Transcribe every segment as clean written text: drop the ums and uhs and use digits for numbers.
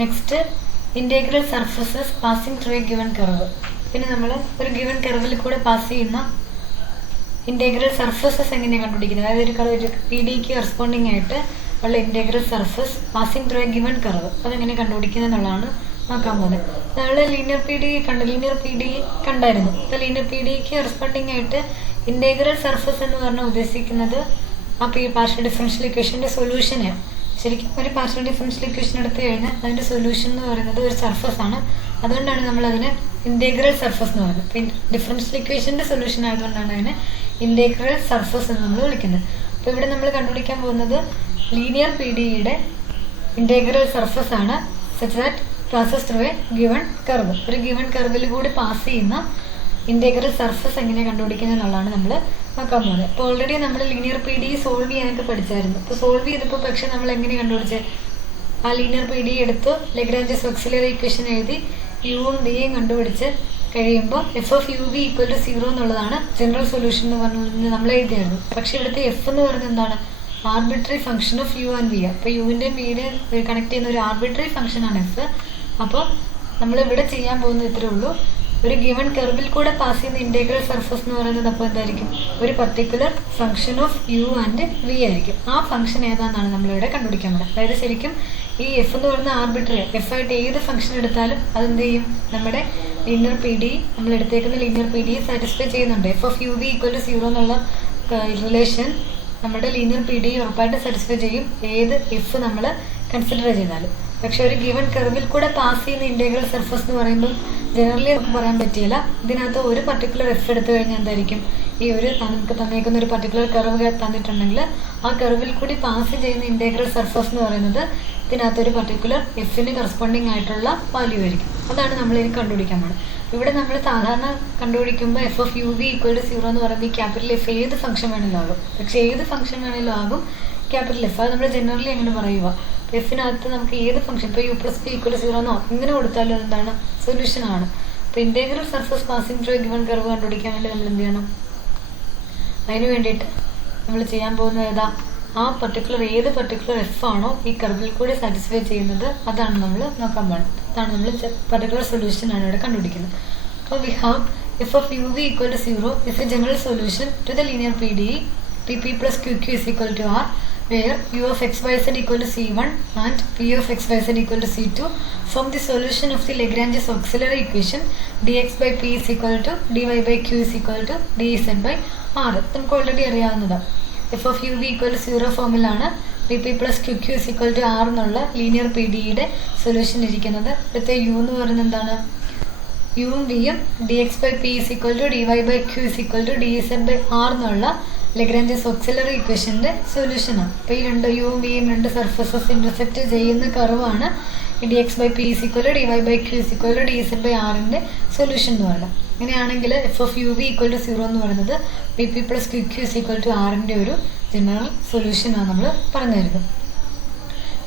Next integral surfaces passing through A given curve. പിന്നെ നമ്മൾ ഒരു ഗിവൺ കർവിൽ കൂടെ പാസ് ചെയ്യുന്ന ഇൻറ്റഗ്രൽ സർഫസസ് എങ്ങനെയാണ് കണ്ടുപിടിക്കുന്നത്, അതായത് ഒരു പി ഡിക്ക് കറസ്പോണ്ടിങ് ആയിട്ട് ഉള്ള integral surface passing through A given curve അതെങ്ങനെ കണ്ടുപിടിക്കുന്നത് എന്നുള്ളതാണ് നോക്കാൻ പോകുന്നത്. നമ്മൾ ലീനിയർ പി ഡി കണ്ടായിരുന്നു. അപ്പോൾ ലീനിയർ പി ഡിക്ക് കറസ്പോണ്ടിങ് ആയിട്ട് ഇൻറ്റഗ്രൽ സർഫസ് എന്ന് പറഞ്ഞാൽ ഉദ്ദേശിക്കുന്നത് ആ പാർഷ്യൽ ഡിഫറൻഷ്യൽ ഇക്വേഷൻ്റെ സൊല്യൂഷനെയാണ്. ശരിക്കും ഒരു പാർഷ്യൽ ഡിഫറൻഷ്യൽ ഇക്വേഷൻ എടുത്തു കഴിഞ്ഞാൽ അതിൻ്റെ സൊല്യൂഷൻ എന്ന് പറയുന്നത് ഒരു സർഫസ് ആണ്. അതുകൊണ്ടാണ് നമ്മൾ അതിനെ ഇൻറ്റഗ്രൽ സർഫസ് എന്ന് പറയുന്നത്. അപ്പോൾ ഡിഫറൻഷ്യൽ ഇക്വേഷൻ്റെ സൊല്യൂഷൻ ആയതുകൊണ്ടാണ് അതിനെ ഇൻറ്റഗ്രൽ സർഫസ് എന്ന് നമ്മൾ വിളിക്കുന്നത്. അപ്പോൾ ഇവിടെ നമ്മൾ കണ്ടുപിടിക്കാൻ പോകുന്നത് ലീനിയർ പി ഡിയുടെ ഇൻറ്റഗ്രൽ സർഫസ് ആണ്. Such that passes through A given curve. ഒരു ഗിവൺ കർവിൽ കൂടി പാസ് ചെയ്യുന്ന ഇൻറ്റഗ്രൽ സർഫസ് എങ്ങനെ കണ്ടുപിടിക്കുന്നത് എന്നുള്ളതാണ് നമ്മൾ നോക്കാൻ പോകുന്നത്. അപ്പോൾ ഓൾറെഡി നമ്മൾ ലീനിയർ പി ഡി സോൾവ് ചെയ്യാനൊക്കെ പഠിച്ചായിരുന്നു. അപ്പോൾ സോൾവ് ചെയ്തപ്പോൾ പക്ഷേ നമ്മൾ എങ്ങനെ കണ്ടുപിടിച്ചത്, ആ ലീനിയർ പി ഡി എടുത്ത് ലഗ്രാഞ്ചസ് ഓക്സിലറി ഇക്വേഷൻ എഴുതി യുവും വിയും കണ്ടുപിടിച്ച് കഴിയുമ്പോൾ F of U V equal to 0 എന്നുള്ളതാണ് ജനറൽ സൊല്യൂഷൻ എന്ന് പറഞ്ഞ് നമ്മൾ എഴുതിയായിരുന്നു. പക്ഷേ ഇവിടുത്തെ എഫ് എന്ന് പറയുന്നത് എന്താണ്, arbitrary function of you and we. അപ്പോൾ യുവിൻ്റെയും വിയുടെയും കണക്ട് ചെയ്യുന്ന ഒരു ആർബിട്രറി ഫംഗ്ഷനാണ് എഫ്. അപ്പോൾ നമ്മളിവിടെ ചെയ്യാൻ പോകുന്നത് ഇത്രയേ ഉള്ളൂ. ഒരു ഗിവൺ കർവിൽ കൂടെ പാസ് ചെയ്യുന്ന ഇൻറ്റഗ്രൽ സർഫസ് എന്ന് പറയുന്നത് അപ്പോൾ എന്തായിരിക്കും, ഒരു particular function of you and we ആയിരിക്കും. ആ ഫംഗ്ഷൻ ഏതാണെന്നാണ് നമ്മളിവിടെ കണ്ടുപിടിക്കാൻ പറ്റുക. അതായത് ശരിക്കും ഈ എഫ് എന്ന് പറയുന്ന ആർബിട്രറി എഫ് ആയിട്ട് ഏത് ഫംഗ്ഷൻ എടുത്താലും അതെന്ത് ചെയ്യും, നമ്മുടെ ലീനിയർ പി ഡി നമ്മൾ എടുത്തേക്കുന്ന ലീനിയർ പി ഡിയെ സാറ്റിസ്ഫൈ ചെയ്യുന്നുണ്ട്. F of U V equal to 0 എന്നുള്ള റിലേഷൻ നമ്മുടെ ലീനിയർ പി ഡി ഉറപ്പായിട്ട് സാറ്റിസ്ഫൈ ചെയ്യും ഏത് എഫ് നമ്മൾ കൺസിഡർ ചെയ്താലും. പക്ഷെ ഒരു ഗിവൺ കർവിൽ കൂടെ പാസ് ചെയ്യുന്ന ഇൻറ്റഗ്രൽ സർഫസ് എന്ന് പറയുമ്പോൾ ജനറലി നമുക്ക് പറയാൻ പറ്റില്ല. ഇതിനകത്ത് ഒരു പർട്ടിക്കുലർ എഫ് എടുത്തു കഴിഞ്ഞാൽ എന്തായിരിക്കും, ഈ ഒരു നമുക്ക് തന്നേക്കുന്ന ഒരു പർട്ടിക്കുലർ കർവ് തന്നിട്ടുണ്ടെങ്കിൽ ആ കർവിൽ കൂടി പാസ് ചെയ്യുന്ന ഇൻറ്റഗ്രൽ സർഫസ് എന്ന് പറയുന്നത് ഇതിനകത്ത് ഒരു പർട്ടിക്കുലർ എഫിന് കറസ്പോണ്ടിങ് ആയിട്ടുള്ള വാല്യൂ ആയിരിക്കും. അതാണ് നമ്മളിനി കണ്ടുപിടിക്കാൻ പോകുന്നത്. ഇവിടെ നമ്മൾ സാധാരണ കണ്ടുപിടിക്കുമ്പോൾ F of U V equal to 0 എന്ന് പറയുമ്പോൾ ഈ ക്യാപിറ്റൽ എഫ് ഏത് ഫംഗ്ഷൻ വേണമെങ്കിലും ആകും. പക്ഷേ ഏത് ഫംഗ്ഷൻ വേണമെങ്കിലും ആകും ക്യാപിറ്റൽ എഫ്. അത് നമ്മൾ ജനറലി എങ്ങനെ പറയുക, എഫിനകത്ത് നമുക്ക് ഏത് ഫംഗ്ഷൻ ഇപ്പോൾ യു പ്ലസ് പി ഈക്വൽ 0 എന്നോ ഇങ്ങനെ കൊടുത്താലും എന്താണ് സൊല്യൂഷൻ ആണ്. അപ്പോൾ integral surface passing through given curve കണ്ടുപിടിക്കാൻ വേണ്ടി നമ്മൾ എന്ത് ചെയ്യണം, അതിന് വേണ്ടിയിട്ട് നമ്മൾ ചെയ്യാൻ പോകുന്നത് ഏതാ, ആ ഏത് പർട്ടിക്കുലർ എഫ് ആണോ ഈ കർവിൽ കൂടി സാറ്റിസ്ഫൈ ചെയ്യുന്നത് അതാണ് നമ്മൾ നോക്കാൻ പോകുന്നത്. അതാണ് നമ്മൾ പർട്ടിക്കുലർ സൊല്യൂഷനാണ് ഇവിടെ കണ്ടുപിടിക്കുന്നത്. അപ്പോൾ we have F of U V equal to 0 is a general solution to the linear P D P P plus Q Q is equal to R where u of xyz equal to c1 and p of xyz equal to c2 from the solution of the Lagrange's auxiliary equation dx by p is equal to dy by q is equal to dz by r. നമുക്ക് already അറിയാവുന്നതാണ്. F of U V equal to 0 ഫോമിലാണ് P P plus Q Q is equal to R എന്നുള്ള linear P ഡിയുടെ solution ഇരിക്കുന്നത്. ഇവിടുത്തെ U എന്ന് പറയുന്നത് എന്താണ്, യുവും വിയും D X by P is equal to D Y by Q is equal to D Z by R എന്നുള്ള ലഗ്രാഞ്ചസ് ഓക്സിലറി ഇക്വേഷൻ്റെ സൊല്യൂഷനാണ്. അപ്പോൾ ഈ രണ്ട് യുവും വിയും രണ്ട് സർഫസസ് ഇൻ്റർസെക്റ്റ് ചെയ്യുന്ന കർവാണ് D X by P is equal to D Y by Q is equal to D Z by ആറിൻ്റെ സൊല്യൂഷൻ എന്ന് പറയുന്നത്. അങ്ങനെയാണെങ്കിൽ F of U V equal to 0 എന്ന് പറയുന്നത് P P plus Q Q is equal to ആറിൻ്റെ ഒരു general സൊല്യൂഷനാണ് നമ്മൾ പറഞ്ഞു തരുന്നത്.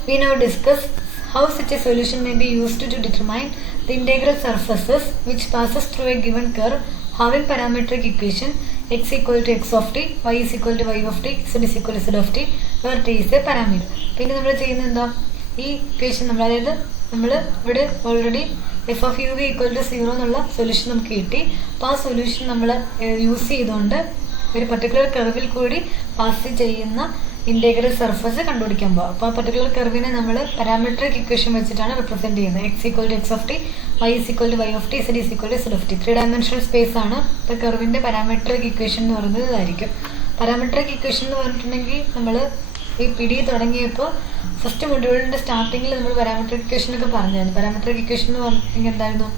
We now discuss how such a solution may be used to determine the integral surfaces which passes through a given curve having parametric equation x equal to x of t, y is equal to y of t, z is equal to z of t, where t is a parameter. പിന്നെ നമ്മൾ ചെയ്യുന്നത് എന്താ, ഈ equation നമ്മൾ അതായത് നമ്മൾ ഇവിടെ already F of U V equal to 0 എന്നുള്ള സൊല്യൂഷൻ നമുക്ക് കിട്ടി. അപ്പോൾ ആ സൊല്യൂഷൻ നമ്മൾ യൂസ് ചെയ്തുകൊണ്ട് ഒരു പർട്ടിക്കുലർ കർവിൽ കൂടി പാസ് ചെയ്യുന്ന ഇൻറ്റഗ്രൽ സർഫസ് കണ്ടുപിടിക്കാൻ പോകും. അപ്പോൾ ആ പർട്ടിക്കുലർ കർവിനെ നമ്മൾ പാരാമെട്രിക് ഇക്വേഷൻ വെച്ചിട്ടാണ് റിപ്രസെൻറ്റ് ചെയ്യുന്നത്. X equal to X of T, Y is equal to Y of T, Z is equal to Z of T. 3 dimensional space ആണ്. ഇപ്പോൾ കർവിൻ്റെ പാരാമെട്രിക് ഇക്വേഷൻ എന്ന് പറയുന്നത് ഇതായിരിക്കും. പാരാമെട്രിക് ഇക്വേഷൻ എന്ന് പറഞ്ഞിട്ടുണ്ടെങ്കിൽ നമ്മൾ ഈ പിടി തുടങ്ങിയപ്പോൾ ഫസ്റ്റ് മൊഡ്യൂളിൻ്റെ സ്റ്റാർട്ടിങ്ങിൽ നമ്മൾ പാരാമെട്രിക് ഇക്വേഷനൊക്കെ പറഞ്ഞായിരുന്നു. പാരാമെട്രിക് ഇക്വേഷൻ എന്ന് പറഞ്ഞിട്ടുണ്ടെങ്കിൽ എന്തായിരുന്നു,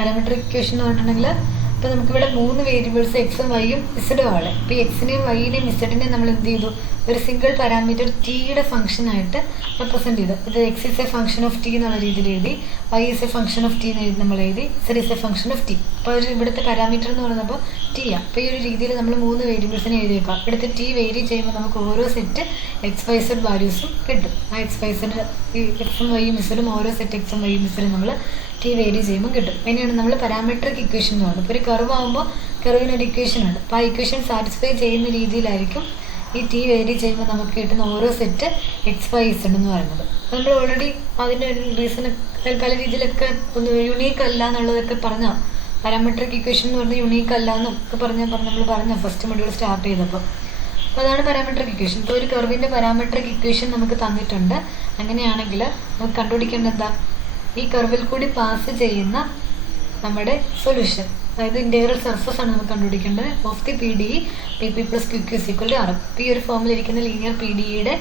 പാരാമെട്രിക് ഇക്വേഷൻ എന്ന് പറഞ്ഞിട്ടുണ്ടെങ്കിൽ ഇപ്പോൾ നമുക്കിവിടെ 3 വേരിയബിൾസ് എക്സും വൈയും ഇസഡും ആണ്. ഇപ്പോൾ ഈ എക്സിനെയും വൈനെയും ഇസഡിനെയും നമ്മൾ എന്ത് ചെയ്തു, ഒരു സിംഗിൾ പാരാമീറ്റർ ടിയുടെ ഫംഗ്ഷനായിട്ട് റെപ്രസെൻറ്റ് ചെയ്തു. ഇത് X is a function of T എന്നുള്ള രീതിയിൽ എഴുതി, Y is a function of T എന്ന് നമ്മൾ എഴുതി, Z is a function of T. അപ്പോൾ ഒരു ഇവിടുത്തെ പാരാമീറ്റർ എന്ന് പറയുമ്പോൾ ടി ആണ്. അപ്പോൾ ഈ ഒരു രീതിയിൽ നമ്മൾ 3 വേരിയബിൾസിനെ എഴുതി വെക്കാം. ഇവിടുത്തെ ടി വേരി ചെയ്യുമ്പോൾ നമുക്ക് ഓരോ സെറ്റ് എക്സ് വൈ സെഡ് വാല്യൂസും കിട്ടും. ആ എക്സ് വൈ സെഡ് ഈ എക്സും വൈയും ഇസഡും ഓരോ സെറ്റ് എക്സും വൈയും ഇസഡും നമ്മൾ ടി വേരി ചെയ്യുമ്പോൾ കിട്ടും. അതിനെയാണ് നമ്മൾ പാരാമെട്രിക് ഇക്വേഷൻ എന്ന് പറയുന്നത്. ഇപ്പോൾ ഒരു കർവ് ആകുമ്പോൾ കർവിനൊരു ഇക്വേഷൻ ഉണ്ട്. അപ്പോൾ ആ ഇക്വേഷൻ സാറ്റിസ്ഫൈ ചെയ്യുന്ന രീതിയിലായിരിക്കും ഈ ടി വേരി ചെയ്യുമ്പോൾ നമുക്ക് കിട്ടുന്ന ഓരോ സെറ്റ് എക്സ് വൈ ഇസഡ് എന്ന് പറയുന്നത്. നമ്മൾ ഓൾറെഡി അതിൻ്റെ ഒരു റീസൺ പല രീതിയിലൊക്കെ ഒന്ന് യുണീക്ക് അല്ല എന്നുള്ളതൊക്കെ പറഞ്ഞ പാരാമെട്രിക് ഇക്വേഷൻ എന്ന് പറഞ്ഞാൽ യുണീക്ക് അല്ല എന്നൊക്കെ നമ്മൾ പറഞ്ഞ ഫസ്റ്റ് മൊഡ്യൂൾ സ്റ്റാർട്ട് ചെയ്തപ്പോൾ. അപ്പോൾ അതാണ് പാരാമെട്രിക് ഇക്വേഷൻ. ഇപ്പോൾ ഒരു കർവിൻ്റെ പാരാമെട്രിക് ഇക്വേഷൻ നമുക്ക് തന്നിട്ടുണ്ട്. അങ്ങനെയാണെങ്കിൽ നമുക്ക് കണ്ടുപിടിക്കേണ്ടത് എന്താ? ഈ കർവിൽ കൂടി പാസ് ചെയ്യുന്ന നമ്മുടെ സൊല്യൂഷൻ, അതായത് ഇൻറ്റഗ്രൽ സർഫസ് ആണ് നമുക്ക് കണ്ടുപിടിക്കേണ്ടത്. Of the P D P P plus Q Q equal to R. ഇപ്പോൾ ഈ ഒരു ഫോമിലിരിക്കുന്ന ലീനിയർ പി ഡി യുടെ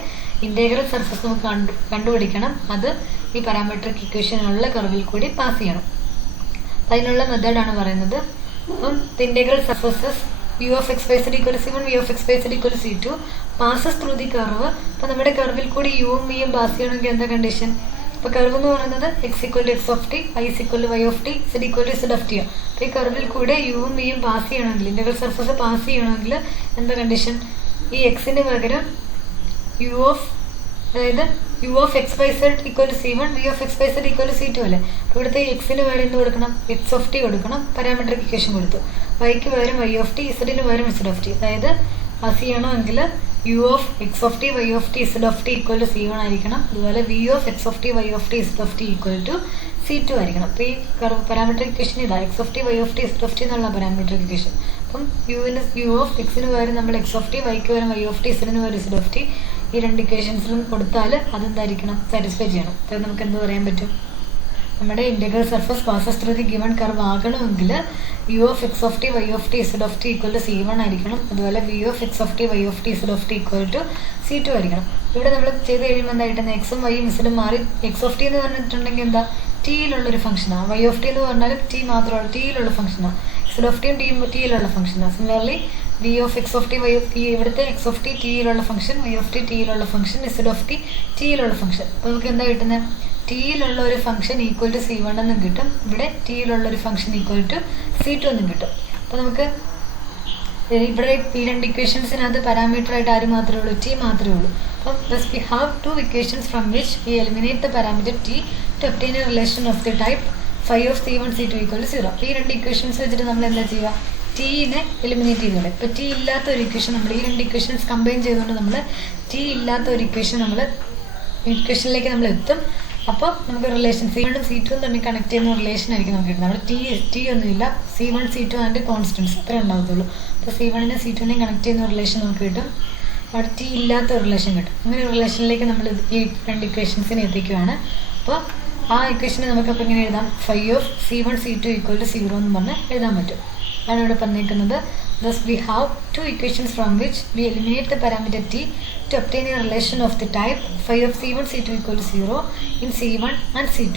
ഇൻറ്റഗ്രൽ സർഫസ് നമുക്ക് കണ്ടുപിടിക്കണം. അത് ഈ പാരാമെട്രിക് ഇക്വേഷനുള്ള കർവിൽ കൂടി പാസ് ചെയ്യണം. അതിനുള്ള മെത്തേഡാണ് പറയുന്നത്. അപ്പം integral surfaces u of x by z equal to c1, v of x by z equal to c2 passes through the curve. അപ്പോൾ നമ്മുടെ കർവിൽ കൂടി യുവും വിയും പാസ് ചെയ്യണമെങ്കിൽ എന്താ കണ്ടീഷൻ? ഇപ്പോൾ കർവ് എന്ന് പറയുന്നത് x equal to x of t, y equal to y of t, z equal to z of t. അപ്പോൾ ഈ കർവിൽ കൂടെ യുവും വിയും പാസ് ചെയ്യണമെങ്കിൽ, ഇൻറ്റഗ്രൽ സർഫസ് പാസ് ചെയ്യണമെങ്കിൽ എന്താ കണ്ടീഷൻ? ഈ എക്സിന് പകരം അതായത് u of x by z equal to c1, v of x by z equal to c2 അല്ലേ? അപ്പോൾ ഇവിടുത്തെ എക്സിന് പകരം എന്ത് കൊടുക്കണം? x of t കൊടുക്കണം. പാരാമെട്രിക് ഇക്വേഷൻ കൊടുത്തു. വൈക്ക് പകരം y of t, z പകരം z of t. അതായത് പാസ് ചെയ്യണമെങ്കിൽ u of x of t, y of t, z of t equal to c1 ആയിരിക്കണം. അതുപോലെ v of x of t, y of t, z of t equal to c2 ആയിരിക്കണം. അപ്പോൾ ഈ parametric equation ഇതാ, x of t, y of t, z of t എന്നുള്ള parametric equation. അപ്പം u of xന് പകരം നമ്മൾ x of t, yക്ക് പകരം y of t, zന് പകരം z of t, ഈ രണ്ട് ഇക്വേഷൻസിലും കൊടുത്താൽ അതെന്തായിരിക്കണം? സാറ്റിസ്ഫൈ ചെയ്യണം. അപ്പോൾ നമുക്ക് എന്ത് പറയാൻ പറ്റും? നമ്മുടെ integral surface passes through the given curve ആകണമെങ്കിൽ u of x of t, y of t, z of t equal to c1 ആയിരിക്കണം. അതുപോലെ v of x of t, y of t, z of t equal to c2 ആയിരിക്കണം. ഇവിടെ നമ്മൾ ചെയ്ത് കഴിയുമ്പോൾ എന്തായിട്ടാണ് എക്സും വൈയും ഇസഡും മാറി x of t എന്ന് പറഞ്ഞിട്ടുണ്ടെങ്കിൽ എന്താ? ടിയിലുള്ളൊരു ഫംഗ്ഷനാണ്. y of t എന്ന് പറഞ്ഞാലും ടി മാത്രമുള്ള ടിയിലുള്ള ഫംഗ്ഷനാണ്. z of t ടിയിലുള്ള ഫംഗ്ഷനാണ്. Similarly v of x of t, y of t, ഇവിടുത്തെ x of t ടിയിലുള്ള ഫംഗ്ഷൻ, y of t ടിയിലുള്ള ഫംഗ്ഷൻ, z of t ടിയിലുള്ള ഫംഗ്ഷൻ. അപ്പോൾ നമുക്ക് എന്താ കിട്ടുന്നത്? ടിയിലുള്ള ഒരു ഫംഗ്ഷൻ ഈക്വൽ ടു c1 എന്നും കിട്ടും. ഇവിടെ ടിയിലുള്ള ഒരു ഫംഗ്ഷൻ ഈക്വൽ ടു c2 എന്നും കിട്ടും. അപ്പോൾ നമുക്ക് ഇവിടെ ഈ രണ്ട് ഇക്വേഷൻസിനകത്ത് പാരാമീറ്റർ ആയിട്ട് ആര് മാത്രമേ ഉള്ളൂ? ടി മാത്രമേ ഉള്ളൂ. അപ്പം thus we have two equations from which we eliminate the parameter t to obtain a relation of the type phi of c1 c2 equal to 0. അപ്പോൾ ഈ രണ്ട് ഇക്വേഷൻസ് വെച്ചിട്ട് നമ്മൾ എന്താ ചെയ്യുക? ടീനെ എലിമിനേറ്റ് ചെയ്തോളെ. ഇപ്പോൾ ടി ഇല്ലാത്ത ഒരു ഇക്വേഷൻ, നമ്മൾ ഈ രണ്ട് ഇക്വേഷൻസ് കമ്പൈൻ ചെയ്തുകൊണ്ട് നമ്മൾ ടി ഇല്ലാത്ത ഒരു ഇക്വേഷനിലേക്ക് നമ്മൾ എത്തും. അപ്പോൾ നമുക്ക് റിലേഷൻ c1 c2 തമ്മിൽ കണക്ട് ചെയ്യുന്ന റിലേഷൻ ആയിരിക്കും നമുക്ക് കിട്ടുന്നത്. നമ്മൾ ടി ഒന്നുമില്ല, c1 c2 ആൻഡ് കോൺസ്റ്റൻസ് അത്രേ ഉണ്ടാകത്തുള്ളൂ. അപ്പോൾ c1നെ c2നെയും കണക്ട് ചെയ്യുന്ന റിലേഷൻ നമുക്ക് കിട്ടും. അവിടെ ടി ഇല്ലാത്ത ഒരു റിലേഷൻ കിട്ടും. അങ്ങനെ ഒരു റിലേഷനിലേക്ക് നമ്മൾ ഈ രണ്ട് ഇക്വേഷൻസിനെ എത്തിക്കുകയാണ്. അപ്പോൾ ആ ഇക്വേഷനെ നമുക്കപ്പോൾ ഇങ്ങനെ എഴുതാം? Phi of c1 c2 equal to 0 എന്ന് പറഞ്ഞ് എഴുതാൻ പറ്റും. ആണ് ഇവിടെ പറഞ്ഞേക്കുന്നത്. Thus we have two equations from which we eliminate the parameter t to obtain a relation of the type phi of c1 c2 equal to 0 in c1 and c2,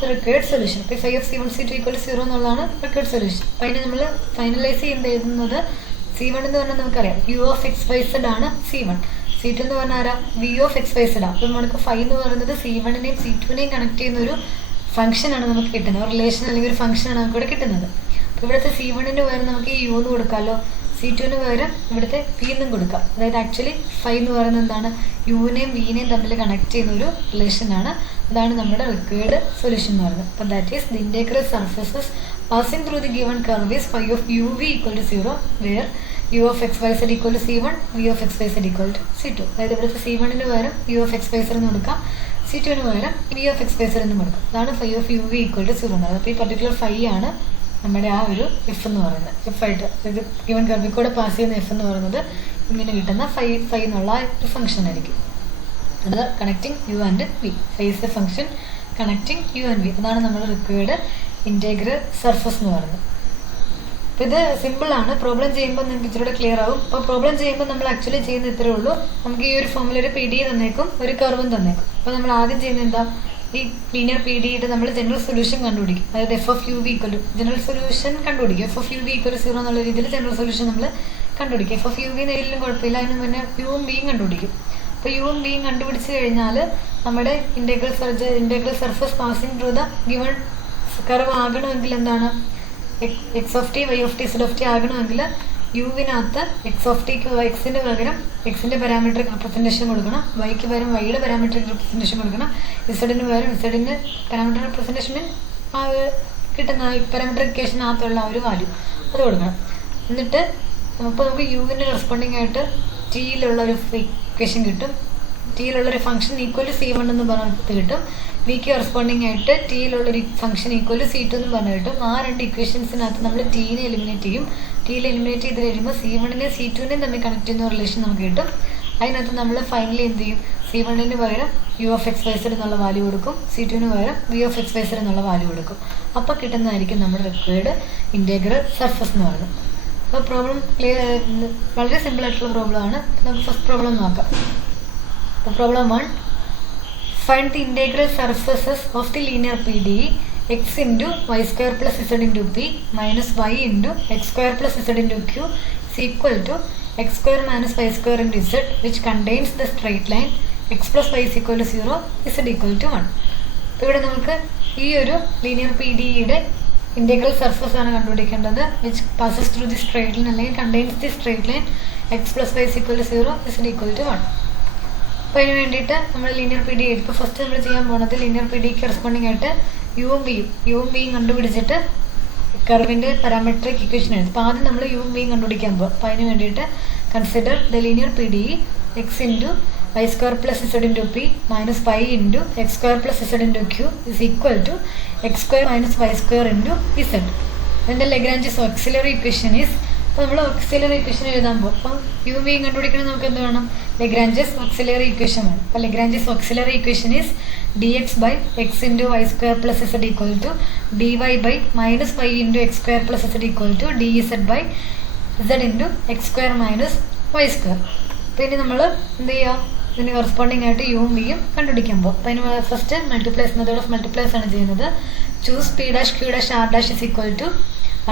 the required solution. ഇപ്പോൾ phi of c1 c2 equal to 0 എന്നുള്ളതാണ് required solution. അപ്പോൾ അതിനെ നമ്മൾ finalise ചെയ്യുന്നത് c1 എന്ന് പറഞ്ഞാൽ നമുക്കറിയാം u of x y z ആണ് c1. c2 എന്ന് പറഞ്ഞാൽ ആരാ? v of x y z ആണ്. അപ്പോൾ നമുക്ക് phi എന്ന് പറയുന്നത് c1നെയും c2നെയും കണക്ട് ചെയ്യുന്ന ഒരു ഫംഗ്ഷനാണ് നമുക്ക് കിട്ടുന്നത്. റിലേഷൻ അല്ലെങ്കിൽ ഒരു ഫംഗ്ഷനാണ് നമുക്ക് ഇവിടെ കിട്ടുന്നത്. ഇവിടുത്തെ c1ന് പകരം നമുക്ക് ഈ u എന്ന് കൊടുക്കാമല്ലോ, c2ന് പകരം ഇവിടുത്തെ p എന്നും കൊടുക്കാം. അതായത് ആക്ച്വലി phi എന്ന് പറയുന്നത് എന്താണ്? യുവിനെയും വിനെയും തമ്മിൽ കണക്ട് ചെയ്യുന്ന ഒരു റിലേഷനാണ്. അതാണ് നമ്മുടെ റിക്വയർഡ് സൊല്യൂഷൻ എന്ന് പറയുന്നത്. അപ്പോൾ that is the integral surfaces passing through the given curve is phi of uv equal to 0 where u of x y z equal to c1, v of x y z equal to c2. അതായത് ഇവിടുത്തെ c1ന് പകരം u of x y z എന്ന് കൊടുക്കാം, c2ന് പകരം v of x y z എന്നും കൊടുക്കാം. അതാണ് phi of uv equal to 0 എന്നത്. അപ്പോൾ ഈ പർട്ടിക്കുലർ phi ആണ് നമ്മുടെ ആ ഒരു എഫ് എന്ന് പറയുന്നത്. എഫ് ആയിട്ട് ഇത് ഗിവൺ കർവിൽ കൂടെ പാസ് ചെയ്യുന്ന എഫ് എന്ന് പറയുന്നത് ഇങ്ങനെ കിട്ടുന്ന ഫൈ എന്നുള്ള ഒരു ഫംഗ്ഷൻ ആയിരിക്കും. അത് connecting you and we. Phi is a function connecting you and we. അതാണ് നമ്മൾ റിക്വയർഡ് ഇൻറ്റഗ്രൽ സർഫസ് എന്ന് പറയുന്നത്. അപ്പോൾ ഇത് സിമ്പിളാണ്. പ്രോബ്ലം ചെയ്യുമ്പോൾ നിങ്ങൾക്ക് ഇച്ചിരി ക്ലിയർ ആവും. അപ്പോൾ പ്രോബ്ലം ചെയ്യുമ്പോൾ നമ്മൾ ആക്ച്വലി ചെയ്യുന്ന ഇത്രേ ഉള്ളൂ. നമുക്ക് ഈ ഒരു ഫോമിൽ ഒരു പി ഡി തന്നേക്കും, ഒരു കർവും തന്നേക്കും. അപ്പോൾ നമ്മൾ ആദ്യം ചെയ്യുന്നത് എന്താ? ഈ ലീനിയർ പി ഡിയുടെ നമ്മൾ ജനറൽ സൊല്യൂഷൻ കണ്ടുപിടിക്കും. അതായത് F of U V equal to general solution കണ്ടുപിടിക്കും. F of U V equal to 0 എന്നുള്ള രീതിയിൽ ജനറൽ സൊല്യൂഷൻ നമ്മൾ കണ്ടുപിടിക്കും. എഫ് ഓഫ് യു വി നേരിലും കുഴപ്പമില്ല, അതിന് മുന്നേ യുവും വിയും കണ്ടുപിടിക്കും. അപ്പോൾ യുവും വിയും കണ്ടുപിടിച്ച് കഴിഞ്ഞാൽ നമ്മുടെ integral surface passing through the given curve ആകണമെങ്കിൽ എന്താണ്? X of T, Y of T, Z of T ആകണമെങ്കിൽ യുവിനകത്ത് എക്സ് ഓഫ് ടിക്ക് എക്സിന് പകരം എക്സിൻ്റെ പാരാമെട്രിക് റെപ്രസെൻറ്റേഷൻ കൊടുക്കണം, വൈക്ക് പകരം വൈയുടെ പാരാമെട്രിക് റെപ്രസെൻറ്റേഷൻ കൊടുക്കണം, ഇസഡിന് പകരം ഇസഡിൻ്റെ പാരാമെട്രിക് റെപ്രസെൻറ്റേഷന് ആ കിട്ടുന്ന പാരാമെട്രിക് ഇക്വേഷനകത്തുള്ള ആ ഒരു വാല്യൂ അത് കൊടുക്കണം. എന്നിട്ട് അപ്പോൾ നമുക്ക് യുവിൻ്റെ കറസ്പോണ്ടിങ് ആയിട്ട് ടിയിലുള്ളൊരു ഇക്വേഷൻ കിട്ടും, ടിയിലുള്ളൊരു ഫംഗ്ഷൻ ഈക്വൽ ടു C1 എന്ന് പറഞ്ഞിട്ട് കിട്ടും. വിക്ക് കറസ്പോണ്ടിങ് ആയിട്ട് ടിയിലുള്ളൊരു ഫംഗ്ഷൻ ഈക്വൽ ടു C2 എന്ന് പറഞ്ഞു കിട്ടും. ആ രണ്ട് ഇക്വേഷൻസിനകത്ത് നമ്മൾ ടീനെ എലിമിനേറ്റ് ചെയ്യും. ടീയിൽ എലിമിനേറ്റ് ചെയ്ത് കഴിയുമ്പോൾ C1നെയും C2നെയും തമ്മിൽ കണക്ട് ചെയ്യുന്ന റിലേഷൻ നമുക്ക് കിട്ടും. അതിനകത്ത് നമ്മൾ ഫൈനലി എന്ത് ചെയ്യും, C1ന് പകരം u(x(y(z) എന്നുള്ള വാല്യൂ കൊടുക്കും, C2ന് പകരം v(x(y(z) എന്നുള്ള വാല്യൂ കൊടുക്കും. അപ്പോൾ കിട്ടുന്നതായിരിക്കും നമ്മുടെ റിക്വയർഡ് ഇൻറ്റഗ്രൽ സർഫസ് എന്ന് പറയുന്നത്. അപ്പോൾ പ്രോബ്ലം വളരെ സിമ്പിൾ ആയിട്ടുള്ള പ്രോബ്ലം ആണ്. നമുക്ക് ഫസ്റ്റ് പ്രോബ്ലം നോക്കാം. അപ്പോൾ problem 1, find the integral surfaces of the linear PDE x into y² plus z into p minus y into x² plus z into q is equal to x² minus y² into z, which contains the straight line x plus y is equal to 0, z equal to 1. അപ്പോൾ ഇവിടെ നമുക്ക് ഈ ഒരു linear PDEയുടെ integral surface ആണ് കണ്ടുപിടിക്കേണ്ടത്, which passes through the straight line അല്ലെങ്കിൽ contains the straight line x plus y is equal to 0, z equal to 1. അപ്പോൾ അതിന് വേണ്ടിയിട്ട് നമ്മൾ ലീനിയർ PDE ഇപ്പോൾ ഫസ്റ്റ് നമ്മൾ ചെയ്യാൻ പോകുന്നത് ലീനിയർ PDEക്ക് കറസ്പോണ്ടിങ് ആയിട്ട് യുവും വിയും കണ്ടുപിടിച്ചിട്ട് കർവിൻ്റെ പാരാമെട്രിക് ഇക്വേഷൻ എഴുതും. അപ്പോൾ ആദ്യം നമ്മൾ യുവും വിയും കണ്ടുപിടിക്കാൻ പോകും. അപ്പോൾ അതിന് വേണ്ടിയിട്ട് consider the linear PDE x into y² plus z into p minus y into x² plus z into q is equal to x² minus y² into z. Then the Lagrange's auxiliary equation is, അപ്പോൾ നമ്മൾ auxiliary equation എഴുതാൻ പോകും. അപ്പം യുവും വിയും കണ്ടുപിടിക്കണം, നമുക്ക് എന്ത് വേണം, ലഗ്രാഞ്ചസ് ഓക്സിലറി ഇക്വേഷൻ വേണം. അപ്പോൾ Lagrange's auxiliary equation is dx by x into y² plus z equal to dy by minus y into x² plus z equal to dz by z into x² minus y². അപ്പോൾ ഇനി നമ്മൾ എന്ത് ചെയ്യുക, ഇതിന് corresponding ആയിട്ട് യുവും വിയും കണ്ടുപിടിക്കാൻ പോകും. അപ്പോൾ അതിന് first multiplies method of multiplies ആണ് ചെയ്യുന്നത്. Choose p dash q dash r dash is equal to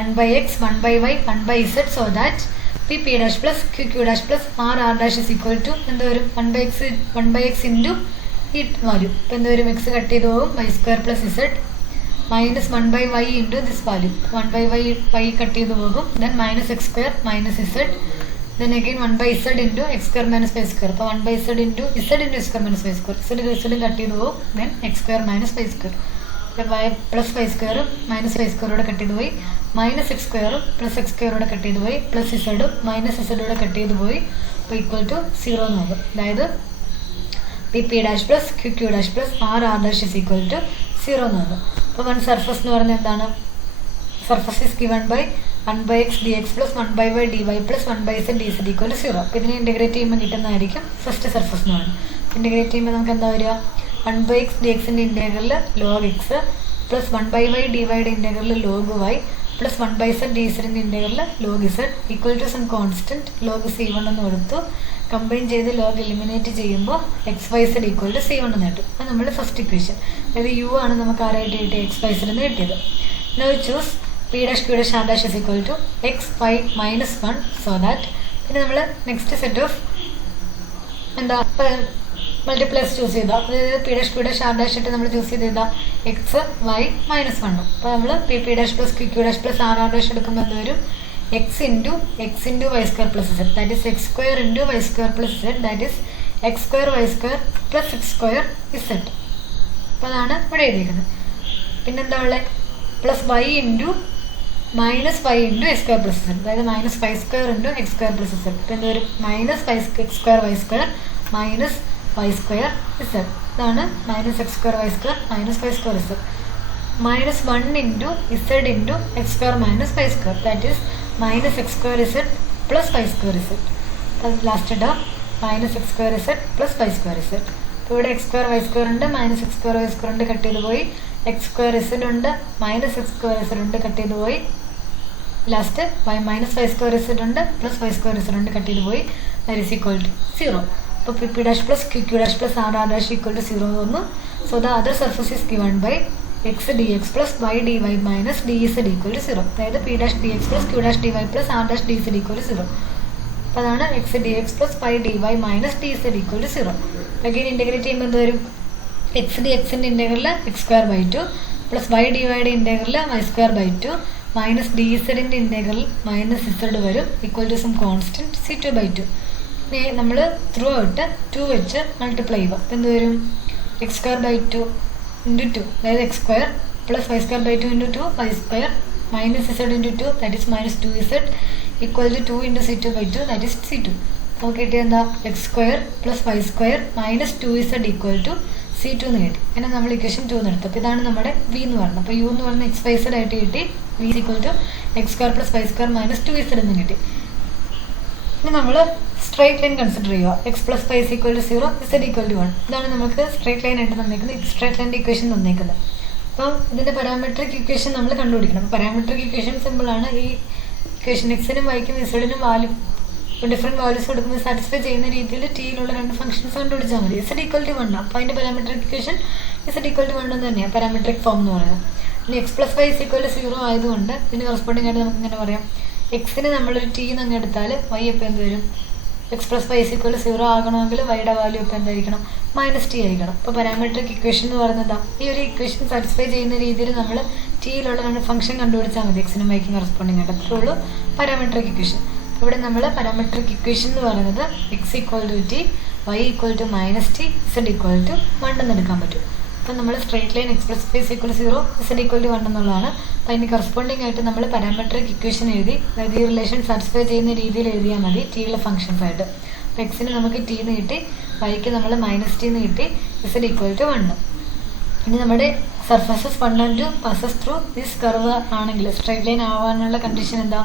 1 by x 1 by y 1 by z, so that p dash plus q dash plus r dash is equal to എന്ത് വരും, 1 by x into ഈ value. ഇപ്പോൾ എന്ത് വരും, X cut ചെയ്ത് പോകും, y² plus z minus 1 by y into this value. 1 by y cut ചെയ്ത് പോകും, then minus x² minus z, then again 1 by z into x² minus y². അപ്പോൾ 1 by z into z into x² minus y², z cut ചെയ്ത് പോകും, then x² minus y². y plus y² minus y² cut ചെയ്ത് പോയി, minus x² plus x² cut ചെയ്ത് പോയി, plus z minus z cut ചെയ്ത് പോയി, അപ്പോൾ ഈക്വൽ ടു 0 എന്ന് വരും. അതായത് p dash plus q dash plus r dash is equal to 0 എന്ന് വരും. അപ്പോൾ വൺ സർഫസ് എന്ന് പറയുന്നത് എന്താണ്, surface is given by 1 by x dx plus 1 by y dy plus 1 by z dz equal to 0. അപ്പോൾ ഇതിനെ ഇൻറ്റഗ്രേറ്റ് ചെയ്യുമ്പോൾ കിട്ടുന്നതായിരിക്കും ഫസ്റ്റ് സർഫസ് എന്ന് പറയുന്നത്. ഇൻറ്റഗ്രേറ്റ് ചെയ്യുമ്പോൾ നമുക്ക് എന്താ വരിക, 1 by x dxൻ്റെ integral log x plus 1 by y dyയുടെ integral log y plus 1 by z dzൻ്റെ integral log z equal to some constant log c1 എന്ന് കൊടുത്തു. കമ്പൈൻ ചെയ്ത് ലോഗ് എലിമിനേറ്റ് ചെയ്യുമ്പോൾ XYZ ഈക്വൽ ടു C1 എന്ന് കിട്ടും. അത് നമ്മൾ ഫസ്റ്റ് ഇക്വേഷൻ, അതായത് യു ആണ് നമുക്ക് ആരായിട്ട് കിട്ടിയത്, XYZ എന്ന് കിട്ടിയത്. Now choose p dash q dash r dash is equal to x y minus 1, so that പിന്നെ നമ്മൾ നെക്സ്റ്റ് സെറ്റ് ഓഫ് എന്താ മൾട്ടിപ്ലൈസ് ചൂസ് ചെയ്താൽ, അതായത് p dash q dash r dash ഇട്ട് നമ്മൾ ചൂസ് ചെയ്ത് ചെയ്താൽ x y മൈനസ് 1. അപ്പോൾ നമ്മൾ p dash plus q dash plus r dash എടുക്കുമ്പോൾ എന്ത് വരും, x into y² plus z, that is x² into y² plus z, that is x² y² plus x² z. അപ്പോൾ അതാണ് ഇവിടെ എഴുതിയിരിക്കുന്നത്. പിന്നെന്താ ഉള്ളത്, plus y into minus y into x² plus z, അതായത് minus y² into x² plus z. അപ്പോൾ എന്ത് വരും, minus x² y² minus y² z. ഇതാണ് minus x² y² minus y² z. Minus 1 into z into x² minus y², that is minus x² z plus y² z. Last term minus x² z plus y² z. അപ്പോൾ ഇവിടെ x² y² ഉണ്ട്, minus x² y² ഉണ്ട്, cut ചെയ്ത് പോയി, x² z ഉണ്ട്, minus x² z ഉണ്ട്, cut ചെയ്ത് പോയി, ലാസ്റ്റ് മൈനസ് y² z ഉണ്ട്, പ്ലസ് y² z ഉണ്ട്, കട്ട് ചെയ്ത് പോയി, ദാറ്റ് ഈസ് ഈക്വൽ ടു 0. അപ്പോൾ p dash plus q dash plus r dash equal to 0 വന്നു. So the other surface is given by x dx plus y dy minus dz equal to 0. അതായത് p dash dx plus q dash dy plus r dash dz equal to 0. അപ്പോൾ അതാണ് x dx plus y dy minus dz equal to 0. Again integrate ചെയ്യുമ്പോൾ എന്ത് വരും, x dxൻ്റെ integral x²/2 plus y dyയുടെ integral y²/2 minus dzൻ്റെ integral minus z വരും, equal to some constant c2/2. നമ്മൾ ത്രൂ ഔട്ട് 2 വെച്ച് മൾട്ടിപ്ലൈ ചെയ്യുക. അപ്പോൾ എന്ത് വരും, x²/2 into 2, that is x² plus y²/2 into 2 y² minus z into 2, that is minus 2z equal to 2 into c2/2, that is c2. നമുക്ക് കിട്ടിയ എന്താ x² + y² - 2z = C2 എന്ന് കിട്ടി. അങ്ങനെ നമ്മൾ ഇക്വേഷൻ 2 എന്ന് എടുത്തു. അപ്പോൾ ഇതാണ് നമ്മുടെ v എന്ന് പറയുന്നത്. അപ്പോൾ u എന്ന് പറയുന്നത് xyz ആയിട്ട് കിട്ടി. v = x² + y² - 2z എന്ന് കിട്ടി. ഇനി നമ്മൾ സ്ട്രൈറ്റ് ലൈൻ കൺസിഡർ ചെയ്യുക. x + y = 0, z = 1. ഇതാണ് നമുക്ക് സ്ട്രൈറ്റ് ലൈൻ ആയിട്ട് തന്നേക്കുന്നത്. Straight ലൈൻ്റെ equation തന്നേക്കുന്നത്. അപ്പോൾ ഇതിൻ്റെ പാരാമെട്രിക് ഇക്വേഷൻ നമ്മൾ കണ്ടുപിടിക്കണം. പാരാമെട്രിക് ഇക്വേഷൻ സിമ്പിളാണ്. ഈ ഇക്വേഷൻ എക്സിനും വൈക്കും ഇസഡിനും ഡിഫറെൻറ്റ് വാല്യൂസ് കൊടുക്കുമ്പോൾ സാറ്റിസ്ഫൈ ചെയ്യുന്ന രീതിയിൽ ടിയിലുള്ള രണ്ട് ഫംഗ്ഷൻസ് കണ്ടുപിടിച്ചാൽ മതി. z = 1. അപ്പോൾ അതിൻ്റെ പാരാമെട്രിക് ഇക്വേഷൻ z = 1 എന്ന് തന്നെയാണ് പാരാമെട്രിക് ഫോം എന്ന് പറയുന്നത്. ഇനി x + y = 0 ആയതുകൊണ്ട് ഇതിന് കറസ്പോണ്ടിങ് ആയിട്ട് നമുക്ക് ഇങ്ങനെ പറയാം. എക്സിന് നമ്മളൊരു ടി എന്ന് അങ്ങ് എടുത്താൽ y ഇപ്പോൾ എന്ത് വരും? x + y = 0 ആകണമെങ്കിൽ വൈയുടെ വാല്യൂ ഇപ്പോൾ എന്തായിരിക്കണം? -t ആയിരിക്കണം. അപ്പോൾ പാരാമെട്രിക് ഇക്വേഷൻ എന്ന് പറയുന്നത് ഈ ഒരു ഇക്വേഷൻ സാറ്റിസ്ഫൈ ചെയ്യുന്ന രീതിയിൽ നമ്മൾ ടിയിലുള്ള രണ്ട് ഫംഗ്ഷൻ കണ്ടുപിടിച്ചാൽ മതി. എക്സിനും വൈക്കും കറസ്പോണ്ടിങ് ആയിട്ട്. അത്രേ ഉള്ളൂ പാരാമെട്രിക് ഇക്വേഷൻ. ഇവിടെ നമ്മൾ പാരാമെട്രിക് ഇക്വേഷൻ എന്ന് പറയുന്നത് x = t, y = -t, z = 1 എന്ന് എടുക്കാൻ പറ്റും. അപ്പം നമ്മൾ straight line x + y = 0, z = 1 എന്നുള്ളതാണ്. അപ്പോൾ അതിന് കറസ്പോണ്ടിങ് ആയിട്ട് നമ്മൾ പാരാമെട്രിക് ഇക്വേഷൻ എഴുതി, അതായത് ഈ റിലേഷൻ സാറ്റിസ്ഫൈ ചെയ്യുന്ന രീതിയിൽ എഴുതിയാൽ മതി ടിയുള്ള ഫംഗ്ഷൻസ് ആയിട്ട്. അപ്പോൾ എക്സിന് നമുക്ക് t എന്ന് കിട്ടി, വൈക്ക് നമ്മൾ -t എന്ന് കിട്ടി, z = 1. ഇനി നമ്മുടെ surfaces 1 and 2 passes through this curve ആണെങ്കിൽ സ്ട്രൈറ്റ് ലൈൻ ആവാനുള്ള കണ്ടീഷൻ എന്താ?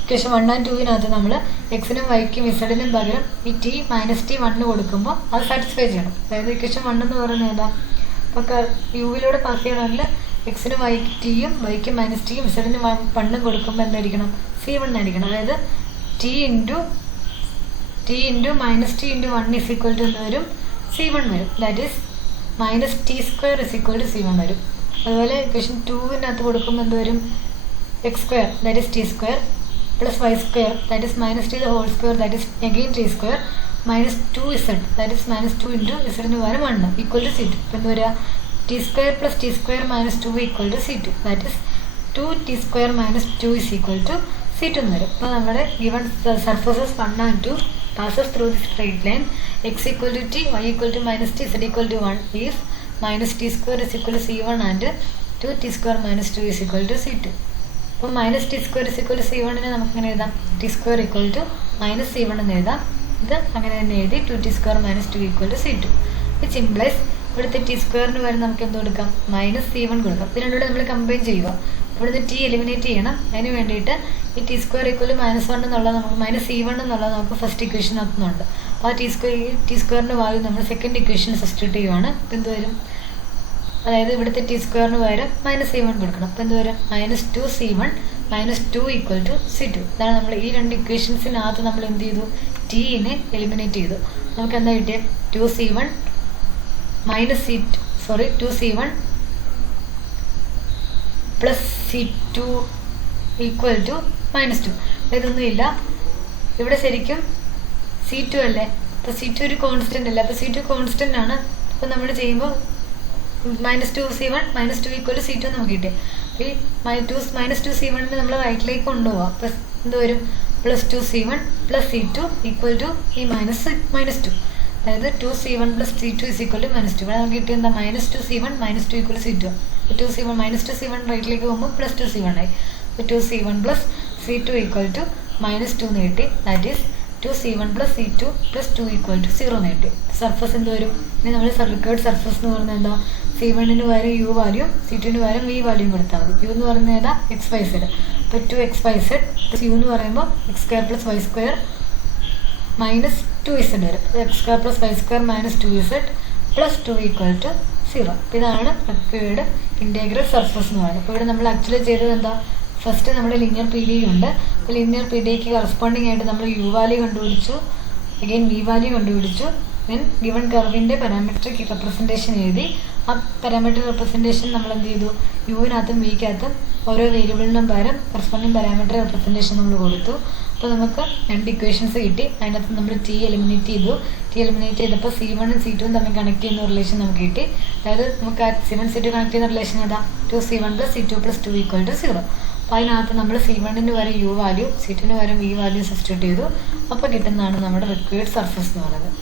ഇക്വേഷൻ 1 and 2 നമ്മൾ എക്സിനും വൈക്കും ഇസഡിനും പകരം ഈ t -t 1 കൊടുക്കുമ്പോൾ അത് സാറ്റിസ്ഫൈ ചെയ്യണം. അതായത് ഇക്വേഷൻ 1 എന്ന് പറയുന്നത് ഏതാ? അപ്പോൾ യുവിലൂടെ പാസ് ചെയ്യണമെങ്കിൽ എക്സിനും വൈക്ക് ടിയും വൈക്കും -tയും ഇസഡിനും 1 കൊടുക്കുമ്പോൾ എന്തായിരിക്കണം? C1 ആയിരിക്കണം. അതായത് t × -t × 1 = വരും? C1 വരും. ദാറ്റ് ഈസ് -t² = C1 വരും. അതുപോലെ ഇക്വേഷൻ 2 കൊടുക്കുമ്പോൾ എന്ത് വരും? x² that is t² plus y² that is -t the whole square that is again t² minus 2z that is -2 × z ന് പകരം 1 = C2. അപ്പോൾ എന്താ വരിക? t² plus t² minus 2 = C2. that is 2t² - 2 = C2 എന്ന് വരും. അപ്പോൾ നമ്മുടെ given surfaces 1 and 2 passes through the straight line x = t, y = -t, z = 1 is -t² = C1 and 2t² - 2 = C2. അപ്പോൾ -t² = C1 നമുക്ക് ഇങ്ങനെ എഴുതാം. t² = -C1 എന്ന് എഴുതാം. ഇത് അങ്ങനെ തന്നെ എഴുതി 2t² - 2 = C2. വിച്ച് ഇംപ്ലൈസ് ഇവിടുത്തെ t² വരെ നമുക്ക് എന്ത് കൊടുക്കാം? -C1 കൊടുക്കാം. ഇത് രണ്ടുകൂടെ നമ്മൾ കമ്പൈൻ ചെയ്യുക. ഇവിടുന്ന് t എലിമിനേറ്റ് ചെയ്യണം. അതിന് വേണ്ടിയിട്ട് ഈ t² = -1 എന്നുള്ളത് നമുക്ക് -C1 എന്നുള്ളത് നമുക്ക് ഫസ്റ്റ് ഇക്വേഷനകത്തുന്നുണ്ട്. അപ്പോൾ ആ t² വാല്യൂ നമ്മൾ സെക്കൻഡ് ഇക്വേഷൻ സബ്സ്റ്റിറ്റ്യൂട്ട് ചെയ്യുവാണ്. അപ്പോൾ എന്ത് വരും? അതായത് ഇവിടുത്തെ t² പകരം -C1 കൊടുക്കണം. അപ്പോൾ എന്ത് വരും? -2C1 - 2 = C2. ഇതാണ് നമ്മൾ ഈ രണ്ട് ഇക്വേഷൻസിനകത്ത് നമ്മൾ എന്ത് ചെയ്തു? ടിനെ എലിമിനേറ്റ് ചെയ്തു. നമുക്ക് എന്താ കിട്ടിയത്? 2C1 plus C2 = -2. ഇതൊന്നും ഇല്ല. ഇവിടെ ശരിക്കും C2 അല്ലേ? അപ്പോൾ C2 ഒരു കോൺസ്റ്റൻ്റ് അല്ലേ? അപ്പോൾ C2 കോൺസ്റ്റൻ്റ് ആണ്. അപ്പോൾ നമ്മൾ ചെയ്യുമ്പോൾ -2C1 - 2 = C2 നമുക്ക് കിട്ടിയത്. അപ്പോൾ ഈ -2C1 നമ്മൾ റൈറ്റിലേക്ക് കൊണ്ടുപോകാം. അപ്പോൾ എന്ത് വരും? +2C1 + C2 = ഈ -2. അതായത് 2C1 + C2 = -2. ഇവിടെ നമുക്ക് കിട്ടിയ എന്താ? -2C1 - 2 = C2. -2C1 റൈറ്റിലേക്ക് പോകുമ്പോൾ +2C1 ആയി. അപ്പോൾ 2C1 + C2 = -2 എന്ന് കിട്ടി. ദാറ്റ് ഈസ് 2C1 + C2 + 2 = 0 എന്ന് കിട്ടി. സർഫസ് എന്ത് വരും? ഇനി നമ്മൾ റിക്കേർഡ് സർഫസ് എന്ന് പറയുന്നത് എന്താ? C1 പകരം u വാല്യൂ, C2 പകരം v വാല്യൂ കൊടുത്താൽ മതി. u എന്ന് പറയുന്നത് ഏതാ? xyz. അപ്പോൾ 2xyz u എന്ന് പറയുമ്പോൾ x² + y² - 2z വരും. x² + y² - 2z + 2 = 0. ഇതാണ് റിക്വയർഡ് ഇൻറ്റഗ്രൽ സർഫസ് എന്ന് പറയുന്നത്. അപ്പോൾ ഇവിടെ നമ്മൾ ആക്ച്വലി ചെയ്തത് എന്താ? ഫസ്റ്റ് നമ്മുടെ ലീനിയർ പി ഡി ഉണ്ട്. അപ്പോൾ ലീനിയർ പി ഡിക്ക് കറസ്പോണ്ടിങ് ആയിട്ട് നമ്മൾ യു വാല്യൂ കണ്ടുപിടിച്ചു, അഗെയിൻ വി വാല്യൂ കണ്ടുപിടിച്ചു. ദെൻ ഗിവൺ കർവിൻ്റെ പാരാമെട്രിക് റെപ്രസെൻറ്റേഷൻ എഴുതി. ആ പാരാമെട്രിക് റെപ്രസെൻറ്റേഷൻ നമ്മൾ എന്ത് ചെയ്തു? യുവിനകത്തും വിക്കകത്തും ഓരോ വേരിയബിളിനും പകരം കറസ്പോണ്ടിങ് പാരാമെട്രിക് റെപ്രസെൻറ്റേഷൻ നമ്മൾ കൊടുത്തു. അപ്പോൾ നമുക്ക് രണ്ട് ഇക്വേഷൻസ് കിട്ടി. അതിനകത്ത് നമ്മൾ ടി എലിമിനേറ്റ് ചെയ്തു. ടി എലിമിനേറ്റ് ചെയ്തപ്പോൾ C1 ഉം C2 തമ്മിൽ കണക്ട് ചെയ്യുന്ന റിലേഷൻ നമുക്ക് കിട്ടി. അതായത് നമുക്ക് ആ C1 C2 കണക്ട് ചെയ്യുന്ന റിലേഷൻ ഏതാ? 2C1 + C2 + 2 = 0. അപ്പോൾ അതിനകത്ത് നമ്മൾ C1 പകരം യു വാല്യൂ, C2 പകരം വി വാല്യൂ സബ്സ്റ്റിറ്റ്യൂട്ട് ചെയ്തു. അപ്പോൾ കിട്ടുന്നതാണ് നമ്മുടെ റിക്വയർഡ് സർഫസ് എന്ന് പറയുന്നത്.